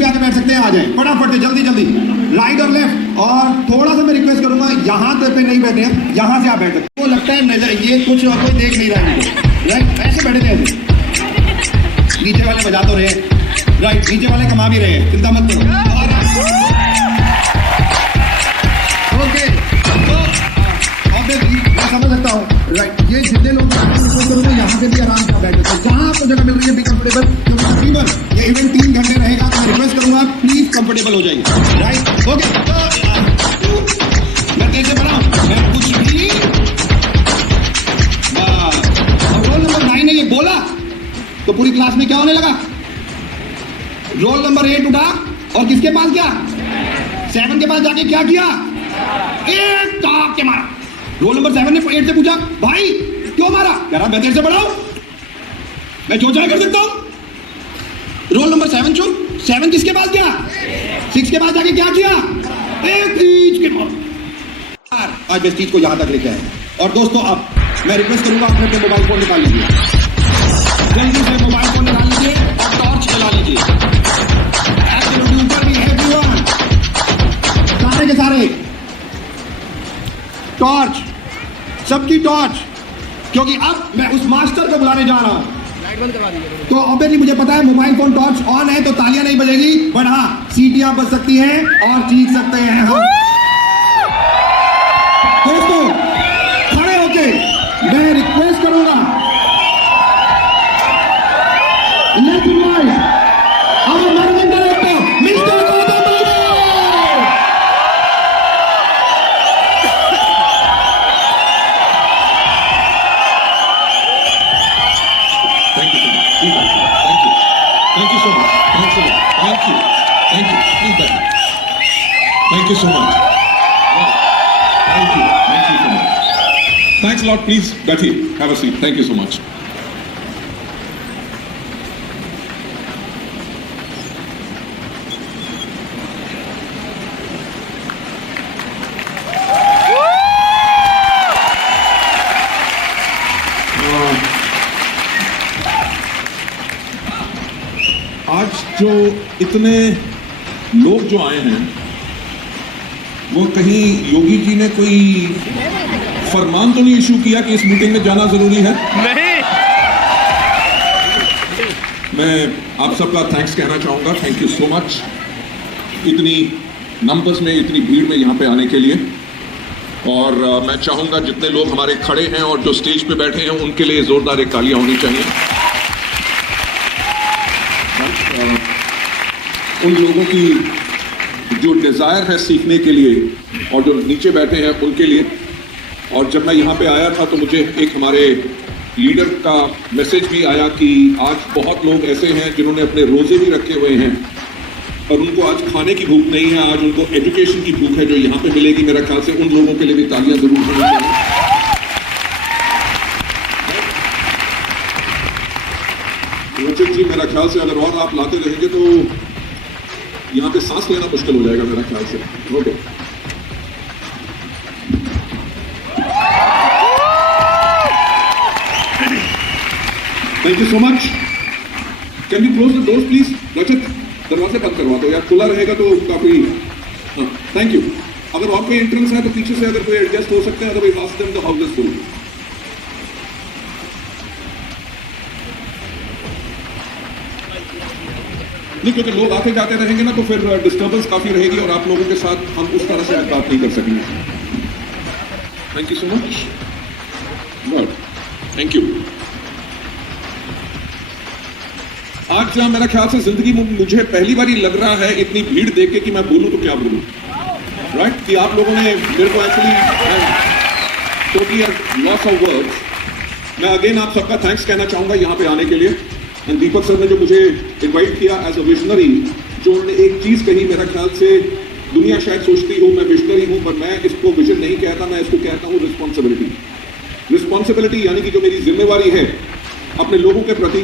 पे आके बैठ सकते हैं, आ जाए फटाफट से, जल्दी जल्दी, राइट और लेफ्ट। और थोड़ा सा मैं रिक्वेस्ट करूंगा, यहाँ पे नहीं बैठे हैं, यहाँ से आप बैठ सकते हैं। वो लगता है नजर ये कुछ और कोई देख नहीं रहा है मुझे, राइट, ऐसे बैठे थे ऐसे। नीचे वाले बजा तो रहे, राइट, नीचे वाले कमा भी रहे हैं, चिंता मत करो। ओके, मैं समझ सकता हूँ, राइट, ये जितने लोग करूँगा यहाँ पे भी आराम से बैठ सकते हैं, जहाँ आपको जगह मिल रही है, बी कंफर्टेबल। क्योंकि तकरीबन ये इवेंट 3 घंटे रहेगा, तो मैं रिक्वेस्ट करूंगा प्लीज कंफर्टेबल हो जाइए, राइट। ओके, मैं कैसे बनाऊं, मैं कुछ भी, रोल नंबर 9 ने ये बोला तो पूरी क्लास में क्या होने लगा? रोल नंबर 8 उठा और किसके पास गया? 7 के पास जाके क्या किया? एक टाक के मारा। रोल नंबर 7 ने 8 से पूछा, भाई क्यों मारा? कह रहा मैं तेरे से बड़ा हूं, मैं जो चाहे कर सकता हूं। रोल नंबर 7 चुप। 7 किसके पास गया? 6 के पास जाके क्या किया? एक चीज के पास। आज इस चीज को यहां तक लेके आए। और दोस्तों अब मैं रिक्वेस्ट करूंगा, अपने मोबाइल फोन निकाल लीजिए, जल्दी से मोबाइल फोन निकाल लीजिए और टॉर्च जला लीजिए। ऊपर भी एवरीवन, सारे के सारे टॉर्च, सबकी टॉर्च, क्योंकि अब मैं उस मास्टर को बुलाने जा रहा हूं। तो ऑब्वियसली मुझे पता है मोबाइल फोन टॉर्च ऑन है तो तालियां नहीं बजेगी, बट हाँ सीटियां बज सकती हैं और चीख सकते हैं हम। दोस्तों खड़े होके मैं रिक्वेस्ट करूंगा, let's invite our managing director mister Gautam Babu. Thank you so much. Thank you. Thank you. Thank you. Thank you. Thank you so much. Thank you. Thank you so much. Thanks a lot. Please, Gati, have a seat. Thank you so much. आज जो इतने लोग जो आए हैं, वो कहीं योगी जी ने कोई फरमान तो नहीं इशू किया कि इस मीटिंग में जाना जरूरी है? नहीं। मैं आप सबका थैंक्स कहना चाहूंगा। थैंक यू सो मच, इतनी नंबर्स में, इतनी भीड़ में यहाँ पे आने के लिए। और मैं चाहूंगा जितने लोग हमारे खड़े हैं और जो स्टेज पे बैठे हैं, उनके लिए जोरदार एक तालियां होनी चाहिए। उन लोगों की जो डिज़ायर है सीखने के लिए और जो नीचे बैठे हैं उनके लिए। और जब मैं यहाँ पे आया था तो मुझे एक हमारे लीडर का मैसेज भी आया कि आज बहुत लोग ऐसे हैं जिन्होंने अपने रोज़े भी रखे हुए हैं और उनको आज खाने की भूख नहीं है, आज उनको एजुकेशन की भूख है जो यहाँ पे मिलेगी। मेरा ख्याल से उन लोगों के लिए भी तालियां जरूर होनी चाहिए। रचित जी, मेरा ख्याल से अगर और आप लाते रहेंगे तो यहाँ पे सांस लेना मुश्किल हो जाएगा मेरा ख्याल से। Okay, thank you so much. Can you close the doors please? रचित, दरवाजे बंद करवा दो यार, खुला रहेगा तो काफी। हाँ, थैंक यू। अगर और कोई एंट्रेंस है तो पीछे से अगर कोई एडजस्ट हो सकते हैं, otherwise ask them the house is full. नहीं, क्योंकि लोग आते जाते रहेंगे ना तो फिर डिस्टर्बेंस काफी रहेगी और आप लोगों के साथ हम उस तरह से बात नहीं कर सकेंगे। Thank you so much. Good, thank you. आज मेरा ख्याल से जिंदगी में मुझे पहली बार ही लग रहा है इतनी भीड़ देख के कि मैं बोलूं तो क्या बोलूं, राइट? कि आप लोगों ने मेरे को actually totally loss of words. मैं अगेन आप सबका थैंक्स कहना चाहूंगा यहाँ पे आने के लिए। दीपक सर ने जो मुझे इनवाइट किया एज अ विजनरी, जो उन्होंने एक चीज कही, मेरा ख्याल से दुनिया शायद सोचती हो मैं विजनरी हूं, पर मैं इसको विजन नहीं कहता, मैं इसको कहता हूं रिस्पॉन्सिबिलिटी। रिस्पॉन्सिबिलिटी यानी कि जो मेरी जिम्मेवारी है अपने लोगों के प्रति।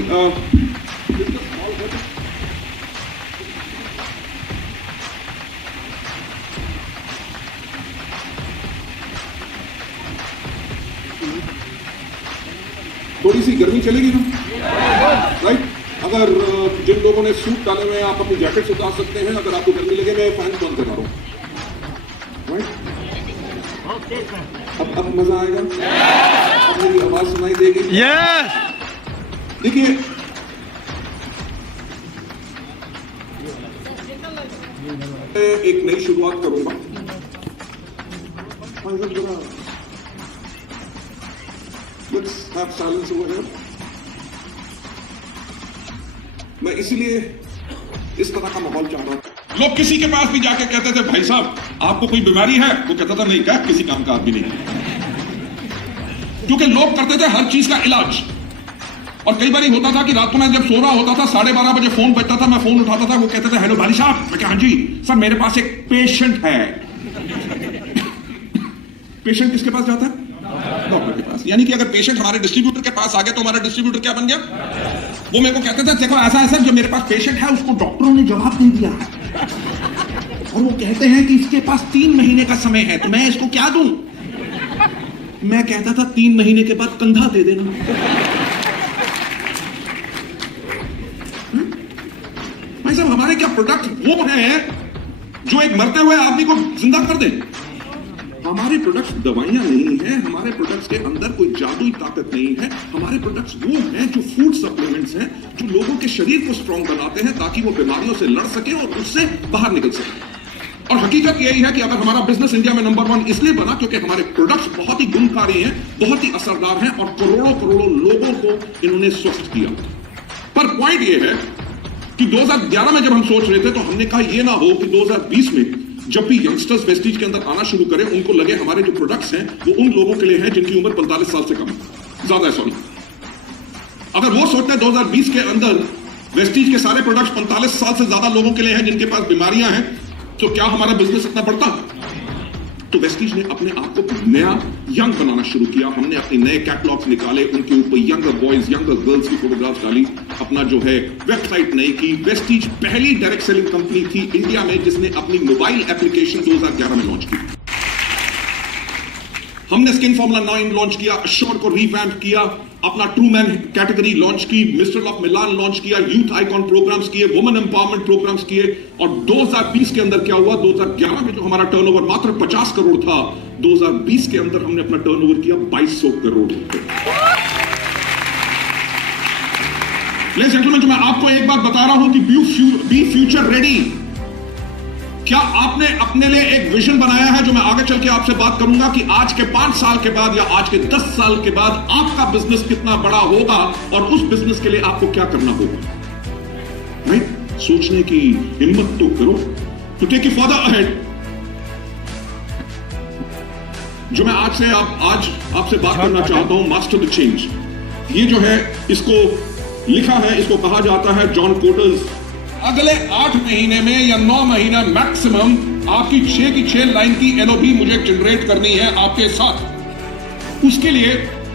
थोड़ी सी गर्मी चलेगी ना, राइट? अगर जिन लोगों ने सूट डाले हुए हैं आप अपनी जैकेट उतार सकते हैं, अगर आपको गर्मी लगे मैं फैन बंद करा रहा हूं। अब मजा आएगा, अब मेरी आवाज सुनाई देगी। देखिए एक नई शुरुआत करूंगा। Let's have silence over here. मैं इसीलिए इस तरह का माहौल चाह रहा हूं। लोग किसी के पास भी जाके कहते थे भाई साहब आपको कोई बीमारी है, वो कहता था नहीं, क्या किसी काम का आदमी नहीं, क्योंकि लोग करते थे हर चीज का इलाज। और कई बार होता था कि रात को मैं जब सो रहा होता था 12:30 बजे फोन बजता था, मैं फोन उठाता था, वो कहते थे हेलो भाई साहब। मैं क्या हाँ जी सर, मेरे पास एक पेशेंट है। पेशेंट किसके पास जाता है? डॉक्टर के पास। यानी कि अगर पेशेंट हमारे डिस्ट्रीब्यूटर के पास आ गया तो हमारा डिस्ट्रीब्यूटर क्या बन गया? वो मेरे को कहते थे देखो ऐसा है सर, जो मेरे पास पेशेंट है उसको डॉक्टरों ने जवाब नहीं दिया है और वो कहते हैं कि इसके पास 3 महीने का समय है, तो मैं इसको क्या दूं? मैं कहता था 3 महीने के बाद कंधा दे देना। भाई साहब हमारे क्या प्रोडक्ट वो हैं जो एक मरते हुए आदमी को जिंदा कर दे? हमारे प्रोडक्ट्स दवाइयां नहीं हैं, हमारे प्रोडक्ट्स के अंदर कोई जादुई ताकत नहीं है। हमारे प्रोडक्ट्स वो हैं जो फूड सप्लीमेंट्स हैं, जो लोगों के शरीर को स्ट्रांग बनाते हैं ताकि वो बीमारियों से लड़ सके और उससे बाहर निकल सके। और हकीकत यही है कि अगर हमारा बिजनेस इंडिया में नंबर 1 इसलिए बना क्योंकि हमारे प्रोडक्ट्स बहुत ही गुणकारी हैं, बहुत ही असरदार हैं और करोड़ों करोड़ों लोगों को इन्होंने स्वस्थ किया। पर पॉइंट ये है कि 2011 में जब हम सोच रहे थे तो हमने कहा यह ना हो कि 2020 में जब भी यंगस्टर्स वेस्टीज के अंदर आना शुरू करें उनको लगे हमारे जो प्रोडक्ट्स हैं वो उन लोगों के लिए हैं जिनकी उम्र 45 साल से कम है, ज्यादा है सॉरी। अगर वो सोचते हैं 2020 के अंदर वेस्टीज के सारे प्रोडक्ट्स 45 साल से ज्यादा लोगों के लिए हैं जिनके पास बीमारियां हैं, तो क्या हमारा बिजनेस इतना बढ़ता? तो वेस्टीज ने अपने आप को नया यंग बनाना शुरू किया। हमने अपने नए कैटलॉग्स निकाले, उनके ऊपर यंगर बॉयज यंगर गर्ल्स की फोटोग्राफ्स डाली, अपना जो है वेबसाइट नई की। वेस्टीज पहली डायरेक्ट सेलिंग कंपनी थी इंडिया में जिसने अपनी मोबाइल एप्लीकेशन 2011 में लॉन्च की। हमने स्किन फॉर्मूला 9 लॉन्च किया, अश्योर को रिवैम्प किया, अपना ट्रू मैन कैटेगरी लॉन्च की, मिस्टर ऑफ मिलान लॉन्च किया, यूथ आइकॉन प्रोग्राम्स किए, वुमेन एम्पावरमेंट प्रोग्राम्स किए। और 2020 के अंदर क्या हुआ? 2011 में जो हमारा टर्नओवर मात्र 50 करोड़ था, 2020 के अंदर हमने अपना टर्नओवर किया 2200 करोड़। लेडीज एंड जेंटलमैन, जो मैं आपको एक बात बता रहा हूं कि बी फ्यूचर रेडी। क्या आपने अपने लिए एक विजन बनाया है जो मैं आगे चल के आपसे बात करूंगा कि आज के 5 साल के बाद या आज के 10 साल के बाद आपका बिजनेस कितना बड़ा होगा और उस बिजनेस के लिए आपको क्या करना होगा? राइट? सोचने की हिम्मत तो करो, to take it further ahead. जो मैं आज आपसे बात करना चाहता हूं, मास्टर द चेंज। ये जो है इसको लिखा है, इसको कहा जाता है जॉन कोटर्स। अगले 8 महीने में या 9 महीना मैक्सिमम आपकी 6 की 6 लाइन की एलओबी मुझे जनरेट करनी है आपके साथ। उसके लिए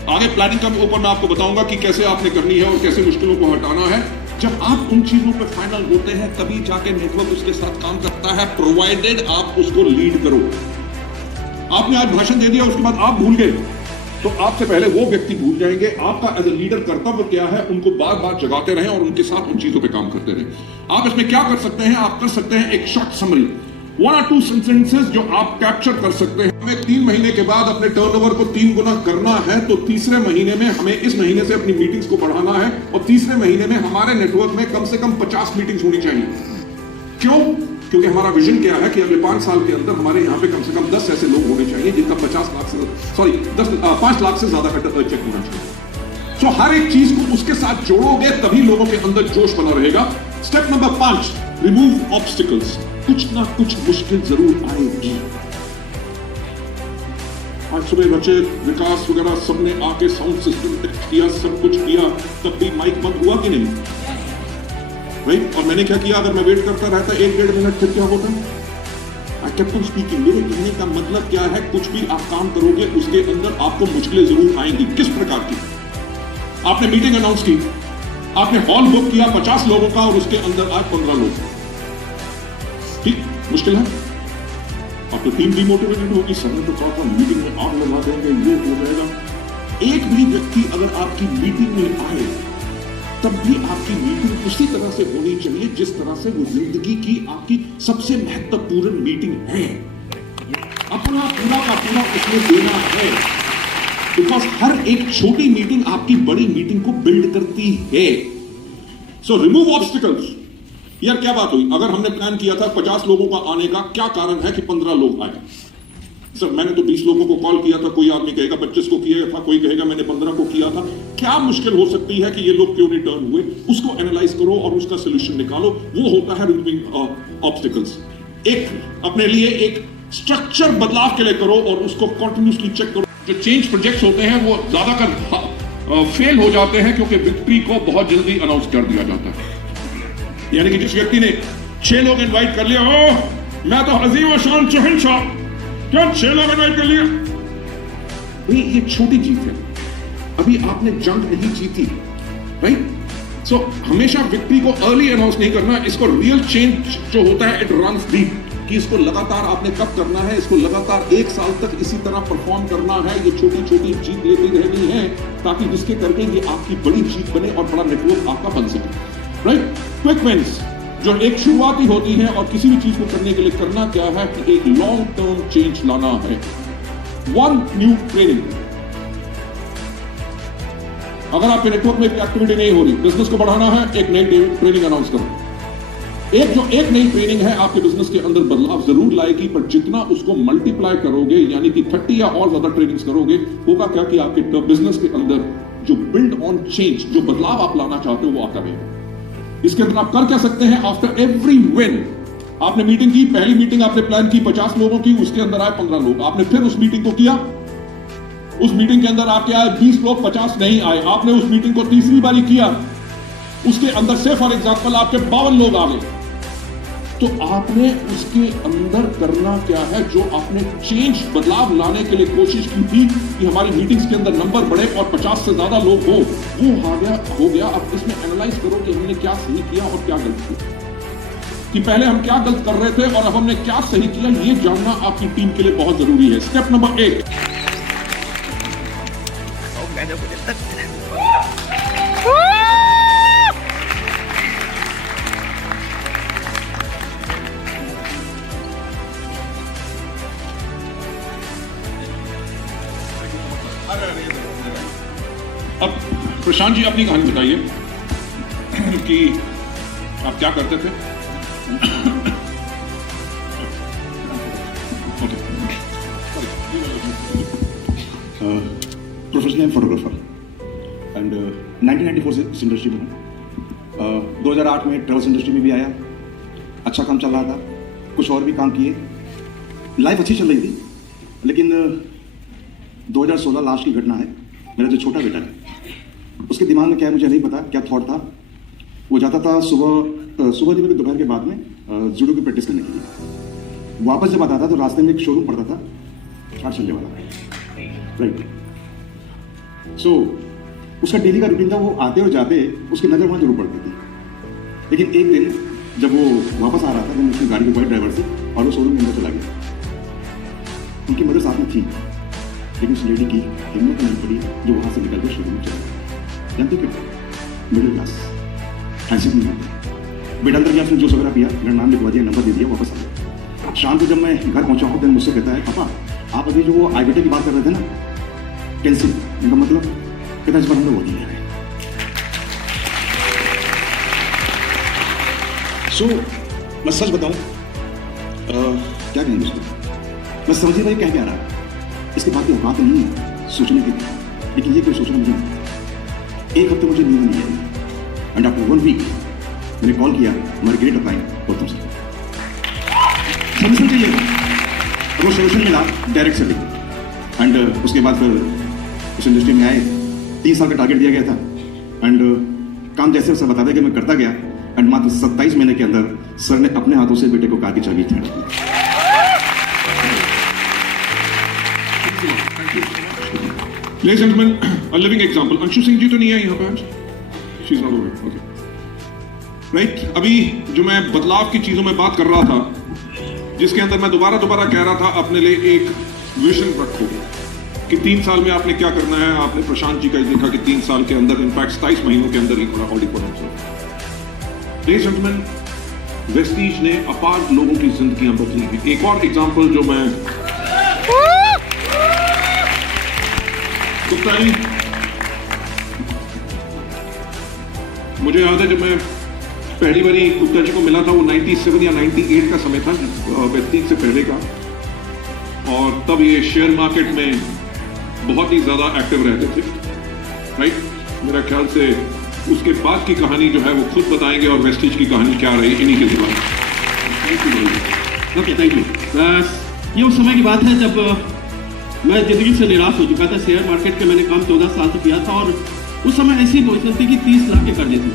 आगे प्लानिंग का ऊपर मैं आपको बताऊंगा कि कैसे आपने करनी है और कैसे मुश्किलों को हटाना है। जब आप उन चीजों पर फाइनल होते हैं तभी जाके नेटवर्क उसके साथ काम करता है, प्रोवाइडेड आप उसको लीड करो। आपने आज भाषण दे दिया, उसके बाद आप भूल गए तो आपसे पहले वो व्यक्ति भूल जाएंगे। आपका एज ए लीडर कर्तव्य क्या है, उनको बार बार जगाते रहें और उनके साथ उन चीजों पे काम करते रहें। आप इसमें क्या कर सकते हैं? आप कर सकते हैं एक शॉर्ट समरी, 1 or 2 सेंटेंसेस जो आप कैप्चर कर सकते हैं। हमें 3 महीने के बाद अपने टर्नओवर को 3 गुना करना है, तो तीसरे महीने में हमें इस महीने से अपनी मीटिंग्स को बढ़ाना है और तीसरे महीने में हमारे नेटवर्क में कम से कम 50 मीटिंग्स होनी चाहिए। क्यों? क्योंकि हमारा विजन क्या है कि अगले 5 साल के अंदर हमारे यहाँ पे कम से कम 10 ऐसे लोग होने चाहिए जिनका 5 लाख से ज्यादा का चेक होना चाहिए। तो हर एक चीज को उसके साथ जोड़ोगे तभी लोगों के अंदर जोश बना रहेगा। Step number 5, remove obstacles. कुछ ना कुछ मुश्किल जरूर आएगी। आज सुबह बच्चे विकास वगैरह सबने आके साउंड सिस्टम टेस्ट किया, सब कुछ किया, तब भी माइक बंद हुआ कि नहीं? राइट? और मैंने क्या किया? अगर मैं वेट करता रहता 1-1.5 मिनट, फिर क्या होता? I kept on speaking. मेरे कहने का मतलब क्या है? कुछ भी आप काम करोगे उसके अंदर आपको मुश्किलें जरूर आएंगी। किस प्रकार की? आपने मीटिंग अनाउंस की, आपने हॉल बुक किया 50 लोगों का और उसके अंदर आज 15 लोग। ठीक, मुश्किल है। आपको टीम डिमोटिवेटेड होगी, सर ने तो कहा था मीटिंग में आग लगा देंगे, ये हो जाएगा। एक भी व्यक्ति अगर आपकी मीटिंग में आए तब भी आपकी मीटिंग उसी तरह से होनी चाहिए जिस तरह से वो जिंदगी की आपकी सबसे महत्वपूर्ण मीटिंग है। अपना पूरा का पूरा उसमें देना है, बिकॉज हर एक छोटी मीटिंग आपकी बड़ी मीटिंग को बिल्ड करती है। So remove obstacles. यार क्या बात हुई, अगर हमने प्लान किया था 50 लोगों का आने का, क्या कारण है कि 15 लोग आए? सर मैंने तो 20 लोगों को कॉल किया था, कोई आदमी कहेगा 25 को किया था, कोई कहेगा मैंने 15 को किया था। क्या मुश्किल हो सकती है कि ये लोग क्यों नहीं टर्न हुए? उसको एनालाइज करो और उसका सोल्यूशन निकालो। वो होता है रिमूविंग ऑब्स्टिकल्स। एक अपने लिए एक स्ट्रक्चर बदलाव के लिए करो और उसको कंटिन्यूसली चेक करो। जो चेंज प्रोजेक्ट्स होते हैं वो ज्यादातर फेल हो जाते हैं क्योंकि विक्ट्री को बहुत जल्दी अनाउंस कर दिया जाता है। यानी कि जिस व्यक्ति ने 6 लोग इनवाइट कर लिया, ओ मैं तो अजीम और शान शहंशाह, क्या 6 लोग इनवाइट कर लिया? ये छोटी जीत है, अभी आपने जंग नहीं जीती, राइट? सो हमेशा विक्ट्री को अर्ली अनाउंस नहीं करना। इसको रियल चेंज जो होता है इट रन्स डीप, कि इसको लगातार आपने कब करना है, इसको लगातार 1 साल तक इसी तरह परफॉर्म करना है। ये छोटी छोटी जीत लेती रहनी है ताकि जिसके करके ये आपकी बड़ी जीत बने और बड़ा नेटवर्क आपका बन सके, राइट? क्विक विंस जो एक शुरुआती होती है और किसी भी चीज को करने के लिए करना क्या है कि एक लॉन्ग टर्म चेंज लाना है। 1 न्यू ट्रेनिंग। अगर आपके नेटवर्क में एक्टिविटी नहीं हो रही, बिजनेस को बढ़ाना है, एक नई ट्रेनिंग अनाउंस करो। एक नई ट्रेनिंग है आपके बिजनेस के अंदर बदलाव जरूर लाएगी, पर जितना उसको मल्टीप्लाई करोगे, यानी कि 30 या और ज्यादा ट्रेनिंग्स करोगे, होगा क्या कि आपके बिजनेस के अंदर जो बिल्ड ऑन चेंज, जो बदलाव आप लाना चाहते हो वो आता रहेगा। इसके अंदर आप कर क्या सकते हैं? आफ्टर एवरी विन, आपने मीटिंग की, पहली मीटिंग आपने प्लान की 50 लोगों की, उसके अंदर आए 15 लोग, आपने फिर उस मीटिंग को किया, उस मीटिंग के अंदर आपके आए 20 लोग, 50 नहीं आए, आपने उस मीटिंग को तीसरी बारी किया, उसके अंदर से फॉर एग्जांपल आपके 52 लोग आ गए, तो आपने उसके अंदर करना क्या है? जो आपने चेंज बदलाव लाने के लिए कोशिश की थी कि हमारी मीटिंग्स के अंदर नंबर बढ़े और 50 से ज्यादा लोग हो, वो हो गया। अब इसमें एनालाइज करो कि हमने क्या सही किया और क्या गलत किया, कि पहले हम क्या गलत कर रहे थे और अब हमने क्या सही किया। ये जानना आपकी टीम के लिए बहुत जरूरी है। स्टेप नंबर 1, अब प्रशांत जी अपनी कहानी बताइए कि आप क्या करते थे। प्रोफेशनल फोटोग्राफर एंड 1994 से इस इंडस्ट्री में हूँ। 2008 में ट्रेवल्स इंडस्ट्री में भी आया, अच्छा काम चल रहा था, कुछ और भी काम किए, लाइफ अच्छी चल रही थी। लेकिन 2016 लास्ट की घटना है। मेरा जो छोटा बेटा है उसके दिमाग में क्या है मुझे नहीं पता, क्या थॉट था। वो जाता था सुबह नहीं, दोपहर के बाद में जूडो की प्रैक्टिस करने के लिए। वापस जब आता था तो रास्ते में एक शोरूम पड़ता था, चार चलने वाला, राइट। सो उसका डेली का रूटीन था, वो आते और जाते उसकी नज़र वहाँ जरूर पड़ती थी। लेकिन एक दिन जब वो वापस आ रहा था तो उसकी गाड़ी के वाइट ड्राइवर से और वो शोरूम के अंदर चला गया। उनकी मदर साथ में थी, लेकिन उस लेडी की हिम्मत नहीं पड़ी जो वहाँ से निकल कर शोरूम में चला। जानते क्यों? मिडिल क्लास, हैंडसम नहीं होती। बेटा अंदर गया, उसने जूस वगैरह पिया, मेरा नाम लिखवा दिया, नंबर दे दिया, वापस आ गया। शाम को जब मैं घर पहुँचा हूँ देन मुझसे कहता है, पापा आप अभी जो वो आई बेटे की बात कर रहे थे ना, कैंसिल। इनका मतलब कहता इस बार हमने वो दिया है। सो मैं सच बताऊं, क्या कहेंगे उसको, मैं समझ नहीं भाई कह क्या रहा है। इसके बाद की बात नहीं है सोचने की, लेकिन ये क्यों सोचना मुझे नहीं। एक हफ्ते मुझे नींद नहीं आई एंड आफ्टर 1 वीक मैंने कॉल किया, हमारे great applying Gautam sir solution चाहिए। वो सोल्यूशन मिला डायरेक्ट सेलिंग एंड उसके बाद फिर उस इंडस्ट्री में आए। 3 साल का टारगेट दिया गया था एंड काम जैसे उसे बता दिया कि मैं करता गया एंड मात्र 27 महीने के अंदर सर ने अपने हाथों से बेटे को कार की चाबी छाड़ दी। Ladies and gentlemen, a living example. Anshu Singh ji तो नहीं है यहाँ पे आज? She's not over. Okay. Right? अभी जो मैं बदलाव की चीजों में बात कर रहा था, जिसके अंदर मैं दोबारा कह रहा था अपने लिए एक विजन रखो कि 3 साल में आपने क्या करना है। आपने प्रशांत जी का ही देखा कि 3 साल के अंदर, इनफैक्ट 27 महीनों के अंदर ही पूरा ऑडिट बना। लेडीज एंड जेंटलमैन, वेस्टीज ने अपार लोगों की जिंदगियां बदली हैं। एक और एग्जांपल जो मैं गुप्ता जी, मुझे याद है जब मैं पहली बारी गुप्ता जी को मिला था, वो 97 या 98 का समय था, वेस्टीज से पहले का। और तब ये शेयर मार्केट में बहुत ही ज्यादा एक्टिव रहते थे, राइट। मेरा ख्याल से उसके बाद की कहानी जो है वो खुद बताएंगे और वेस्टीज की कहानी क्या रही इन्हीं के दिमाग में। Okay, thank you. बस ये उस समय की बात है जब मैं जिंदगी से निराश हो चुका था। शेयर मार्केट के मैंने काम 14 साल से किया था और उस समय ऐसी पोजिशन थी कि 30 लाख के कर्जे थे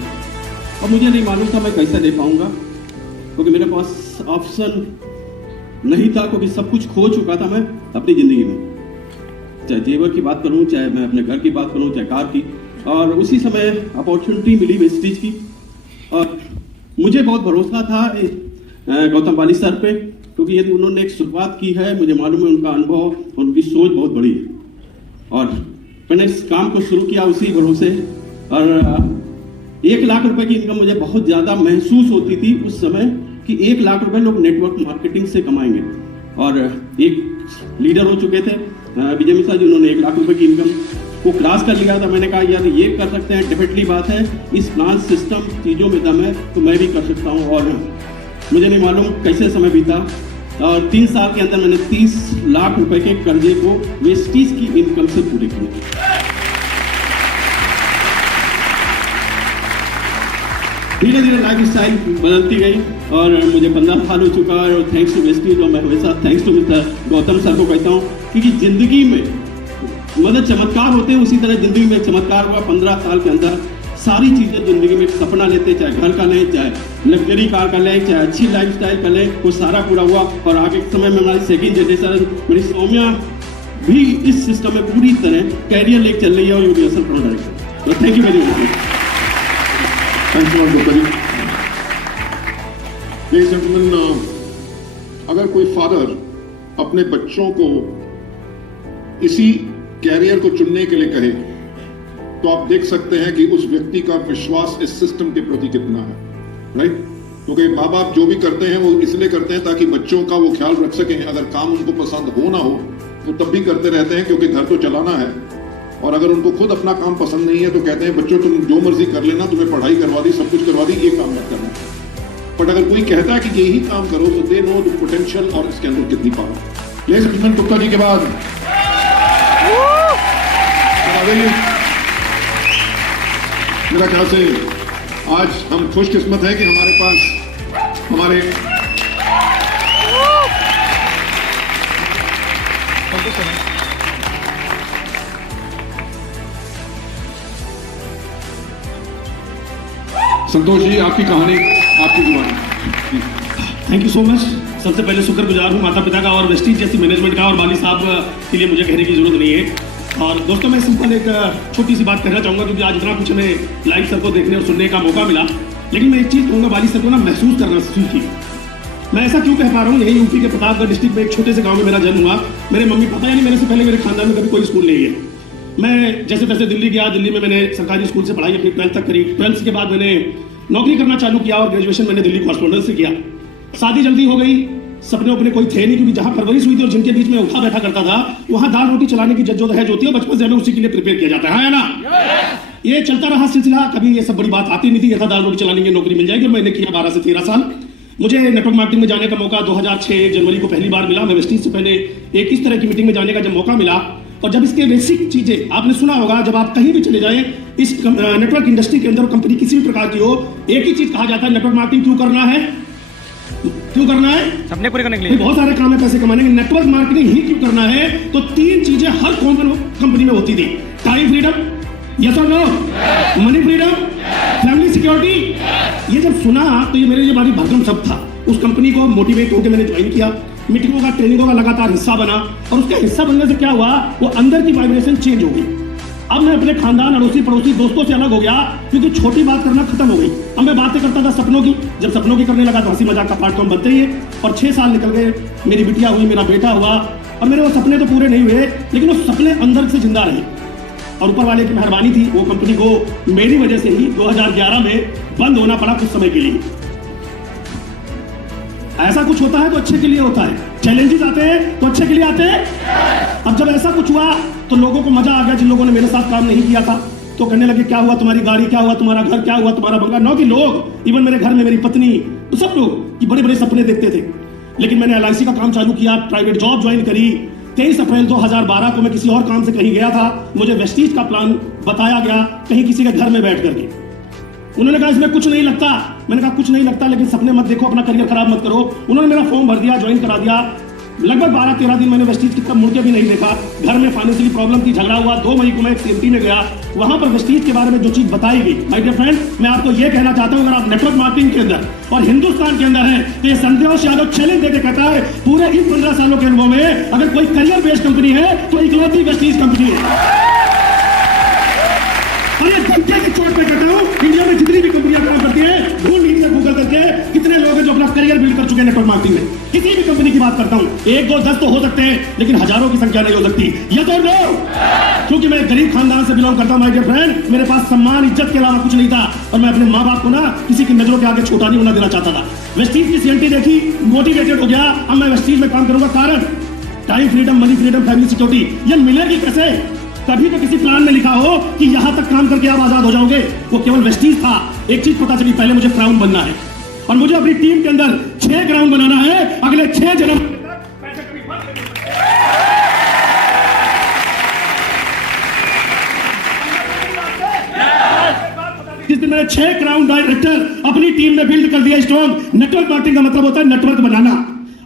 और मुझे नहीं मालूम था मैं कैसे दे पाऊंगा, क्योंकि मेरे पास ऑप्शन नहीं था, क्योंकि सब कुछ खो चुका था मैं अपनी ज़िंदगी में। चाहे जेवर की बात करूं, चाहे मैं अपने घर की बात करूं, चाहे कार की। और उसी समय अपॉर्चुनिटी मिली वेस्टीज की और मुझे बहुत भरोसा था गौतम वाली सर पे, क्योंकि यदि उन्होंने एक शुरुआत की है, मुझे मालूम है उनका अनुभव, उनकी सोच बहुत बड़ी है। और मैंने इस काम को शुरू किया उसी भरोसे। और 1 लाख रुपए की इनकम मुझे बहुत ज़्यादा महसूस होती थी उस समय कि 1 लाख रुपए लोग नेटवर्क मार्केटिंग से कमाएंगे। और एक लीडर हो चुके थे विजय मिश्रा जी, उन्होंने 1 लाख रुपए की इनकम को क्रॉस कर लिया था। मैंने कहा यार ये कर सकते हैं, डेफिनेटली बात है, इस प्लान सिस्टम चीज़ों में दम है तो मैं भी कर सकता हूँ। और मुझे नहीं मालूम कैसे समय बीता और 3 साल के अंदर मैंने 30 लाख रुपए के कर्जे को वेस्टीज की इनकम से पूरे किए। धीरे धीरे लाइफ स्टाइल बदलती गई और मुझे 15 साल हो चुका है और थैंक्स टू वेस्टीज। और मैं हमेशा thanks to mister Gautam sir को कहता हूँ, क्योंकि जिंदगी में मतलब चमत्कार होते हैं, उसी तरह जिंदगी में चमत्कार हुआ। 15 साल के अंदर सारी चीज़ें जिंदगी में सपना लेते, चाहे घर का लें, चाहे लग्जरी कार का लें, चाहे अच्छी लाइफस्टाइल का लें, वो सारा पूरा हुआ। और आगे के समय में हमारी सेकंड जनरेशन मेरी सौम्या भी इस सिस्टम में पूरी तरह कैरियर लेकर चल रही है और यूनिवर्सल प्रोडक्ट। तो thank you very much. Thank you doctor ji. Ladies and gentleman, अगर कोई फादर अपने बच्चों को इसी कैरियर को चुनने के लिए कहे तो आप देख सकते हैं कि उस व्यक्ति का विश्वास इस सिस्टम के प्रति कितना है, राइट। क्योंकि माँ बाप जो भी करते हैं वो इसलिए करते हैं ताकि बच्चों का वो ख्याल रख सकें। अगर काम उनको पसंद हो ना हो तो तब भी करते रहते हैं, क्योंकि घर तो चलाना है। और अगर उनको खुद अपना काम पसंद नहीं है तो कहते हैं बच्चों तुम जो मर्जी कर लेना, तुम्हें पढ़ाई करवा दी, सब कुछ करवा दी, ये काम मत करना। बट अगर कोई कहता है कि यही काम करो तो दे नो द पोटेंशियल और इसके अंदर कितनी power. Ladies and gentleman, Gupta ji के बाद मेरा ख्याल से आज हम खुशकिस्मत हैं कि हमारे पास हमारे संतोष जी, आपकी कहानी, आपकी जुबानी। Thank you so much. सबसे पहले शुक्रगुजार हूँ माता पिता का और वेस्टीज जैसी मैनेजमेंट का और वाली साहब के लिए मुझे कहने की जरूरत नहीं है। और दोस्तों, मैं सिंपल एक छोटी सी बात कहना चाहूँगा, क्योंकि आज इतना कुछ हमें लाइव सर को देखने और सुनने का मौका मिला। लेकिन मैं एक चीज़ कहूँगा, वाली सर को ना महसूस करना सीखिए। मैं ऐसा क्यों कह पा रहा हूँ, यही यूपी के प्रतापगढ़ डिस्ट्रिक्ट में एक छोटे से गाँव में मेरा जन्म हुआ। मेरे मम्मी पापा यानी मेरे से पहले मेरे खानदान में कभी कोई स्कूल नहीं है। मैं जैसे तैसे दिल्ली गया, दिल्ली में मैंने सरकारी स्कूल से पढ़ाई अपनी 12th तक करी। 12th के बाद मैंने नौकरी करना चालू किया और ग्रेजुएशन मैंने दिल्ली कॉरेस्पोंडेंस से किया। शादी जल्दी हो गई, सपने अपने कोई थे नहीं, क्योंकि जहां परवरिश हुई थी और जिनके बीच में उठा बैठा करता था वहां दाल रोटी चलाने की जद्दोजहद होती है, बचपन से हमें उसी के लिए प्रिपेयर किया जाता है ना। ये चलता रहा सिलसिला, कभी ये सब बड़ी बात आती नहीं थी। ये था दाल रोटी चलाने की नौकरी मिल जाएगी। मैंने किया 12 से 13 साल। मुझे नेटवर्क मार्केटिंग में जाने का मौका 2006 जनवरी को पहली बार मिला। मैं वेस्टीज से पहले एक इस तरह की मीटिंग में जाने का जब मौका मिला, और जब इसके बेसिक चीजें आपने सुना होगा, जब आप कहीं भी चले जाएं इस नेटवर्क इंडस्ट्री के अंदर, कंपनी किसी भी प्रकार की हो, एक ही चीज कहा जाता है, नेटवर्क मार्केटिंग क्यों करना है, क्यों करना है, सपने पूरे करने के लिए। बहुत सारे काम है पैसे कमाने के, नेटवर्क मार्केटिंग ही क्यों करना है। तो 3 चीजें हर कंपनी में होती थी। टाइम फ्रीडम, यस और no, money freedom, family security. ये जब सुना तो ये मेरे लिए बड़ी भरकम सब था। उस कंपनी को मोटिवेट होकर मैंने ज्वाइन किया, मीटिंगों का, ट्रेनिंगों का लगातार हिस्सा बना। और उसके हिस्सा बनने से क्या हुआ, वो अंदर की वाइब्रेशन चेंज हो गई। अब मैं अपने खानदान, अड़ोसी पड़ोसी दोस्तों से अलग हो गया, क्योंकि छोटी बात करना खत्म हो गई। अब मैं बातें करता था सपनों की, जब सपनों की करने लगा तो हंसी मजाक का पार्ट तो हम बनते ही है। और 6 साल निकल गए, मेरी बिटिया हुई, मेरा बेटा हुआ, और मेरे वो सपने तो पूरे नहीं हुए, लेकिन वो सपने अंदर से जिंदा रहे और ऊपर वाले की मेहरबानी थी। वो कंपनी को मेरी वजह से ही 2011 में बंद होना पड़ा कुछ समय के लिए। ऐसा कुछ होता है तो अच्छे के लिए होता है, चैलेंजेस आते हैं तो अच्छे के लिए आते हैं। अब जब ऐसा कुछ हुआ तो लोगों को मजा आ गया, जिन लोगों ने मेरे साथ काम नहीं किया था तो कहने लगे क्या हुआ तुम्हारी गाड़ी, क्या हुआ तुम्हारा घर, क्या हुआ तुम्हारा बंगला। नौ कि लोग, इवन मेरे घर में मेरी पत्नी, तो सब लोग कि बड़े बड़े सपने देखते थे। लेकिन मैंने LIC का काम चालू किया, प्राइवेट जॉब ज्वाइन करी। 23 अप्रैल 2012 को मैं किसी और काम से कहीं गया था, मुझे वेस्टीज का प्लान बताया गया कहीं किसी के घर में बैठ करके। उन्होंने कहा इसमें कुछ नहीं लगता। मैंने कहा कुछ नहीं लगता, लेकिन सपने मत देखो, अपना करियर खराब मत करो। उन्होंने मेरा फॉर्म भर दिया, ज्वाइन करा दिया। लगभग 12-13 दिन मैंने वेस्टीज की तरफ मुड़ के भी नहीं देखा। घर में फाइनेंशियली प्रॉब्लम थी, झगड़ा हुआ। 2 मई को मैं एक CMT में गया, वहां पर वेस्टीज के बारे में जो चीज बताई गई, माय डियर फ्रेंड, मैं आपको यह कहना चाहता हूं, अगर आप नेटवर्क मार्केटिंग के अंदर और हिंदुस्तान के अंदर है तो ये संतोष यादव चैलेंज देके कहता है पूरे इन 15 सालों के अनुभव में अगर कोई करियर बेस्ड कंपनी है तो इकलौती वेस्टीज कंपनी है। और ये धमके की चोट पे कहता हूं, इंडिया में जितनी भी कंपनियां काम करती हैं, ढूंढ लीजिए गूगल करके कितने लोग हैं जो अपना करियर बिल्ड कर चुके हैं नेटवर्क मार्केटिंग में। किसी भी कंपनी की बात करता हूं, 1, 2, 10 तो हो सकते हैं, लेकिन हजारों की संख्या नहीं हो सकती। ये तो नो, क्योंकि मैं गरीब खानदान से बिलोंग करता हूं माय डियर फ्रेंड। मेरे पास सम्मान इज्जत के अलावा कुछ नहीं था और मैं अपने माँ बाप को ना किसी की नजरों के आगे छोटा नहीं होना देना चाहता था। वेस्टीज की CMT देखी, मोटिवेटेड हो गया, अब मैं वेस्टीज में काम करूंगा। कारण time freedom, money freedom, family security. ये मिलेगी कैसे? कभी तो किसी प्लान में लिखा हो कि यहां तक काम करके आप आजाद हो जाओगे, वो केवल वेस्टीज था। एक चीज पता चली, पहले मुझे क्राउन बनना है और मुझे अपनी टीम के अंदर 6 क्राउन बनाना है अगले 6 जन्म। जिस दिन मैंने 6 क्राउन डायरेक्टर अपनी टीम में बिल्ड कर दिया स्ट्रॉन्ग। नेटवर्क मार्केटिंग का मतलब होता है नेटवर्क बनाना,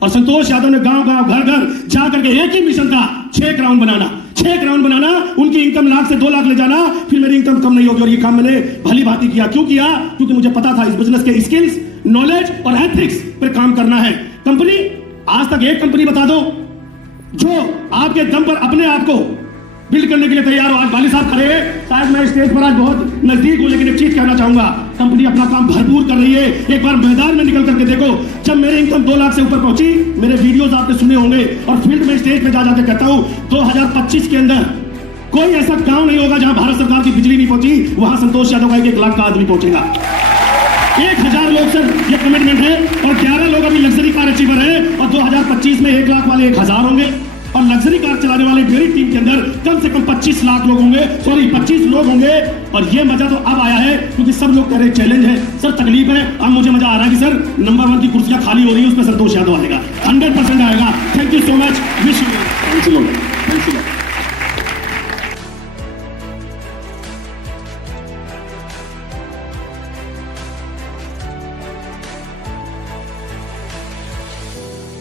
और संतोष यादव ने गांव गांव घर घर जा करके एक ही मिशन था, 6 क्राउन बनाना। 6 क्राउन बनाना, उनकी इनकम लाख से 2 लाख ले जाना, फिर मेरी इनकम कम नहीं होगी। और ये काम मैंने भली भांति किया। क्यों किया? क्योंकि मुझे पता था इस बिजनेस के स्किल्स, नॉलेज और एथिक्स पर काम करना है। कंपनी, आज तक एक कंपनी बता दो जो आपके दम पर अपने आप को बिल्ड करने के लिए तैयार हो। आज वाली साहब खड़े हैं, शायद मैं स्टेज पर आज बहुत नजदीक हूं, लेकिन एक चीज कहना चाहूंगा, कंपनी अपना काम भरपूर कर रही है। एक बार मैदान में निकल करके देखो, जब मेरी इनकम 2 लाख से ऊपर पहुंची, मेरे वीडियोस आपने सुने होंगे, और फील्ड में स्टेज पे जा जाकर कहता हूं 2025 के अंदर कोई ऐसा गांव नहीं होगा जहां भारत सरकार की बिजली नहीं पहुंची, वहां संतोष यादव का 1 लाख का आदमी पहुंचेगा। 1000 लोग सर, ये कमिटमेंट है, और 11 लोग अभी लग्जरी कार अचीवर है, और 2025 में 1 लाख वाले 1000 होंगे, और लग्जरी कार चलाने वाले मेरी टीम के अंदर कम से कम 25 लाख लोग होंगे, 25 लोग होंगे। और ये मजा तो अब आया है क्योंकि सब लोग कह रहे चैलेंज है सर, तकलीफ है। अब मुझे मजा आ रहा है कि सर नंबर 1 की कुर्सियां खाली हो रही है, उसमें संतोष यादव आएगा, 100% आएगा। Thank you so much, wish you.